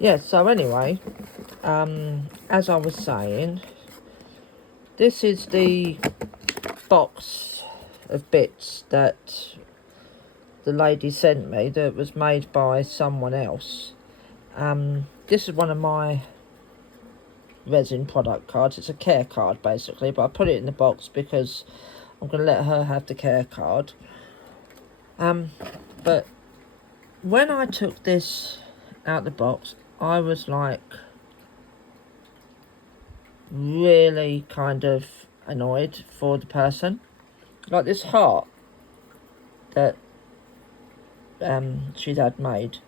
Yeah, so anyway, as I was saying, this is the box of bits that the lady sent me that was made by someone else. This is one of my resin product cards. It's a care card basically, but I put it in the box because I'm going to let her have the care card. But when I took this out the box, I was like really kind of annoyed for the person. Like this heart that she'd had made,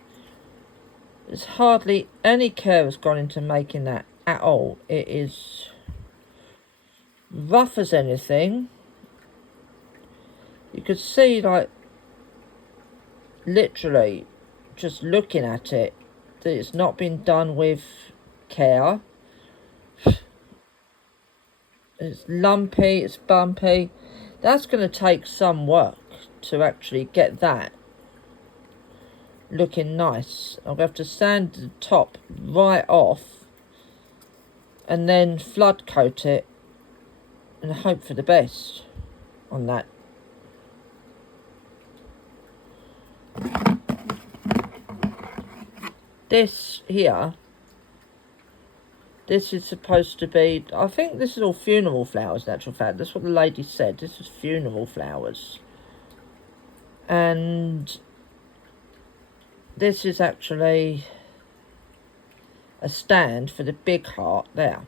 there's hardly any care has gone into making that at all. It is rough as anything. You could see, like, literally just looking at it, that it's not been done with care. It's lumpy, it's bumpy. That's going to take some work to actually get that looking nice. I'll have to sand the top right off and then flood coat it and hope for the best on that. This here, this is supposed to be, I think this is all funeral flowers in actual fact. That's what the lady said. This is funeral flowers. And this is actually a stand for the big heart there.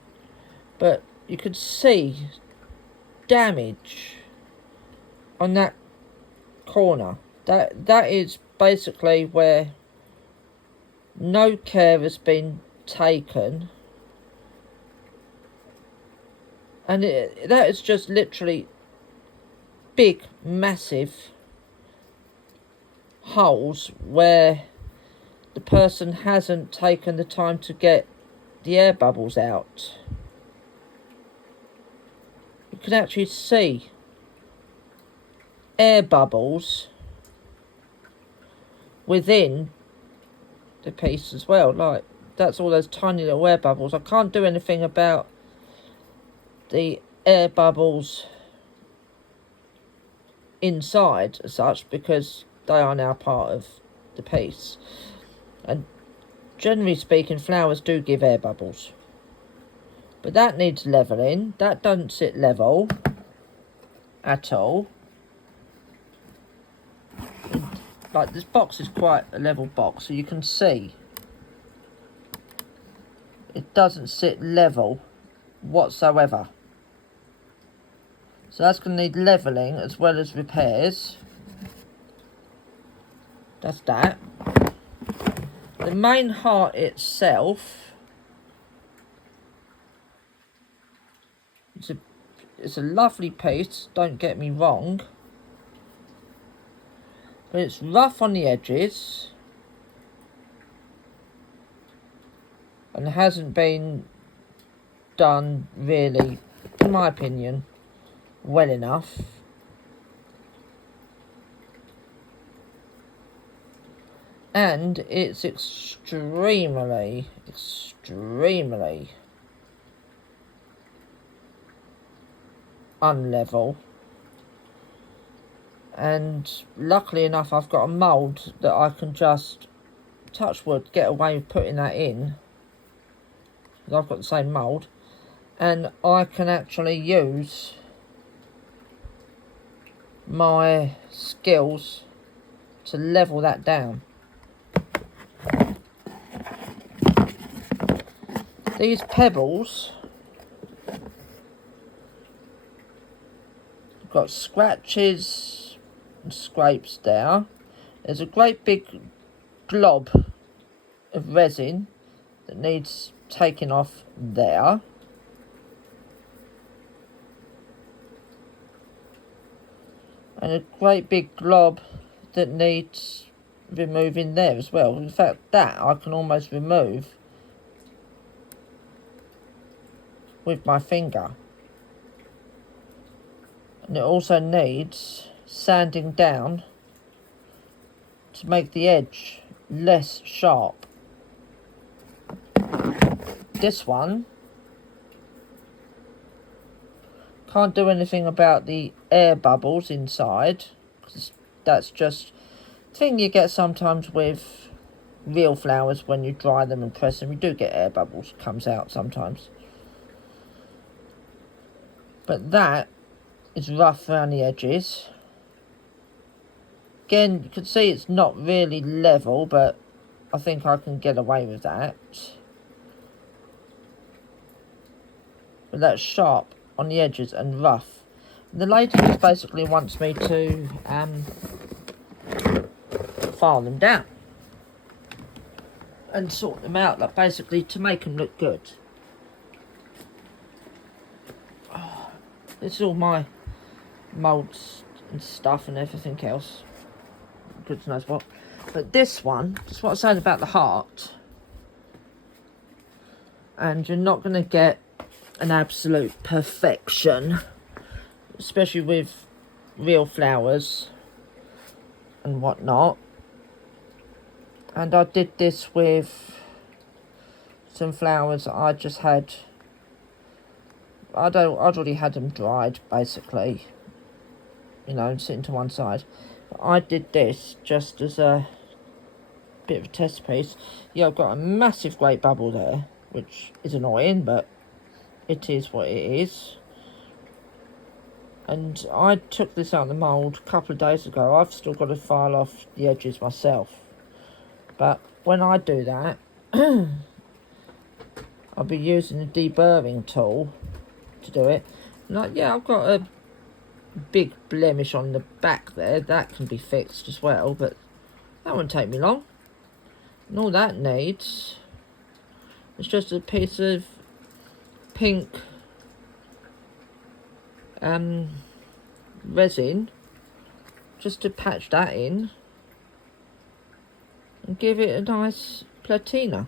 But you could see damage on that corner. That is basically where no care has been taken. And that is just literally big, massive holes where the person hasn't taken the time to get the air bubbles out. You can actually see air bubbles within the piece as well. Like, that's all those tiny little air bubbles. I can't do anything about the air bubbles inside as such because they are now part of the piece. And generally speaking, flowers do give air bubbles. But that needs levelling. That doesn't sit level at all. Like, this box is quite a level box, so you can see it doesn't sit level whatsoever. So that's going to need levelling as well as repairs. That's that. The main heart itself, it's a lovely piece, don't get me wrong. But it's rough on the edges. And hasn't been done really, in my opinion, well enough. And it's extremely unlevel. And luckily enough, I've got a mould that I can just, touch wood, get away with putting that in. Because I've got the same mould. And I can actually use my skills to level that down. These pebbles have got scratches and scrapes there. There's a great big glob of resin that needs taking off there. And a great big glob that needs removing there as well. In fact, that I can almost remove with my finger. And it also needs sanding down to make the edge less sharp. this one, can't do anything about the air bubbles inside, because that's just a thing you get sometimes with real flowers. When you dry them and press them, you do get air bubbles, comes out sometimes. But that is rough around the edges. Again, you can see it's not really level, but I think I can get away with that. But that's sharp on the edges and rough. And the lady just basically wants me to file them down and sort them out, like basically to make them look good. This is all my moulds and stuff and everything else. Good knows what. But this one, just what I said about the heart. And you're not going to get an absolute perfection, especially with real flowers and whatnot. And I did this with some flowers I just had. I'd already had them dried, basically, you know, sitting to one side. But I did this just as a bit of a test piece. Yeah, I've got a massive great bubble there, which is annoying, but it is what it is. And I took this out of the mould a couple of days ago. I've still got to file off the edges myself. But when I do that, I'll be using a deburring tool to do it. Like, yeah, I've got a big blemish on the back there. That can be fixed as well, but that won't take me long. And all that needs is just a piece of pink resin, just to patch that in and give it a nice patina.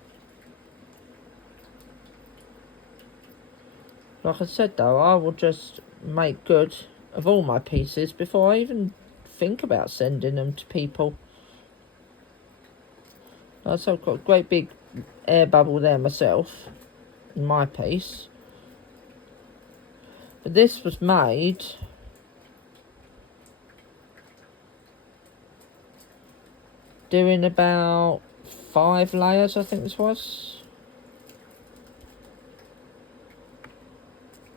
Like I said though, I will just make good of all my pieces before I even think about sending them to people. So I've got a great big air bubble there myself in my piece. But this was made doing about 5 layers, I think this was.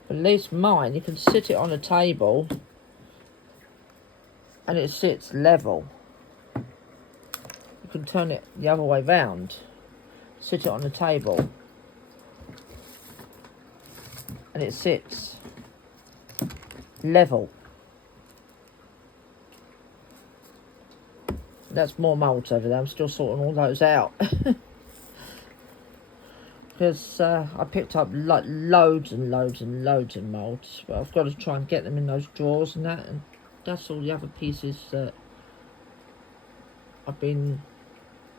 At least mine, you can sit it on a table and it sits level. You can turn it the other way round, sit it on the table and it sits level. That's more moulds over there. I'm still sorting all those out. Because I picked up like loads and loads and loads of moulds. But I've got to try and get them in those drawers and that. And that's all the other pieces that I've been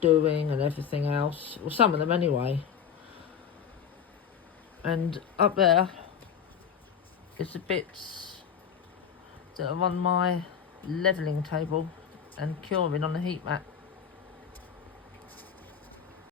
doing and everything else. Well, some of them anyway. And up there is the bits that are on my levelling table and curing on the heat mat.